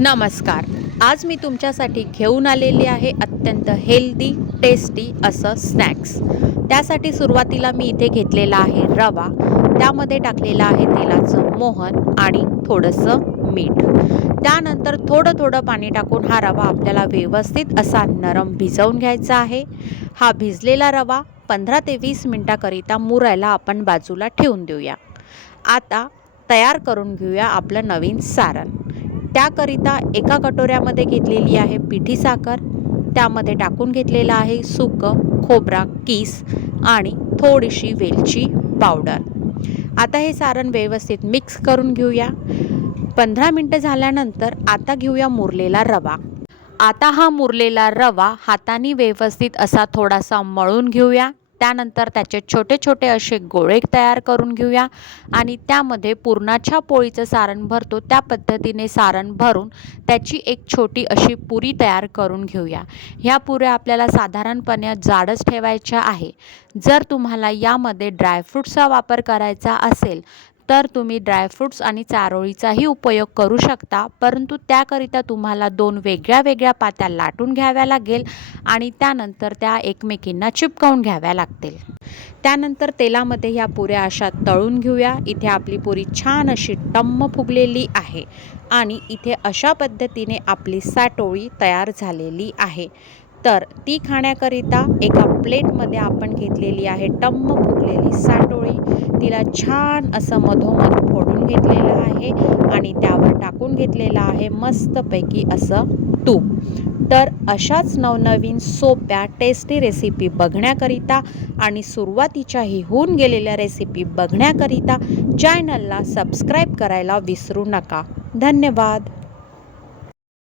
नमस्कार. आज मी तुमच्यासाठी घेऊन आलेली आहे अत्यंत हेल्दी, टेस्टी असं स्नॅक्स. त्यासाठी सुरुवातीला मी इथे घेतलेला आहे रवा. त्यामध्ये टाकलेलं आहे तेलाचं मोहन आणि थोडंसं मीठ. त्यानंतर थोडं पाणी टाकून हा रवा आपल्याला व्यवस्थित असा नरम भिजवून घ्यायचा आहे. हा भिजलेला रवा 15 ते 20 मिनिटाकरिता मुरायला आपण बाजूला ठेवून देऊया. आता तयार करून घेऊया आपलं नवीन सारण. त्याकरिता एका कटोऱ्यामध्ये घेतलेली आहे पिठी साखर, त्यामध्ये टाकून घेतलेला आहे सुकं खोबरा कीस आणि थोडीशी वेलची पावडर. आता हे सारण व्यवस्थित मिक्स करून घेऊया. 15 मिनटं झाल्यानंतर आता घेऊया मुरलेला रवा. आता हा मुरलेला रवा हाताने व्यवस्थित असा थोडासा मळून घेऊया. त्यानंतर त्याचे छोटे छोटे असे गोळे तयार करून घेऊया आणि त्यामध्ये पुरणाच्या पोळीचं सारण भरतो त्या पद्धतीने सारण भरून त्याची एक छोटी अशी पुरी तयार करून घेऊया. ह्या पुऱ्या आपल्याला साधारणपणे जाडच ठेवायच्या आहे. जर तुम्हाला यामध्ये ड्रायफ्रूट्सचा वापर करायचा असेल तर तुम्ही ड्रायफ्रूट्स आणि चारोळीचाही उपयोग करू शकता, परंतु त्याकरिता तुम्हाला 2 वेगळ्या पात्या लाटून घ्याव्या लागेल आणि त्यानंतर त्या एकमेकींना चिपकवून घ्याव्या लागतील. त्यानंतर तेलामध्ये ह्या पुऱ्या अशा तळून घेऊया. इथे आपली पुरी छान अशी टम्म फुगलेली आहे आणि इथे अशा पद्धतीने आपली साटोळी तयार झालेली आहे. तर ती खाण्याकरिता एका प्लेटमध्ये आपण घेतलेली आहे टम्म फुगलेली साटोळी. तिला छान असं मधोमध फोडून घेतलेलं आहे आणि त्यावर टाकून घेतलेलं आहे मस्तपैकी असं तूप. तर अशाच नवनवीन सोप्या टेस्टी रेसिपी बघण्याकरिता आणि सुरुवातीच्याही होऊन गेलेल्या रेसिपी बघण्याकरिता चॅनलला सबस्क्राईब करायला विसरू नका. धन्यवाद.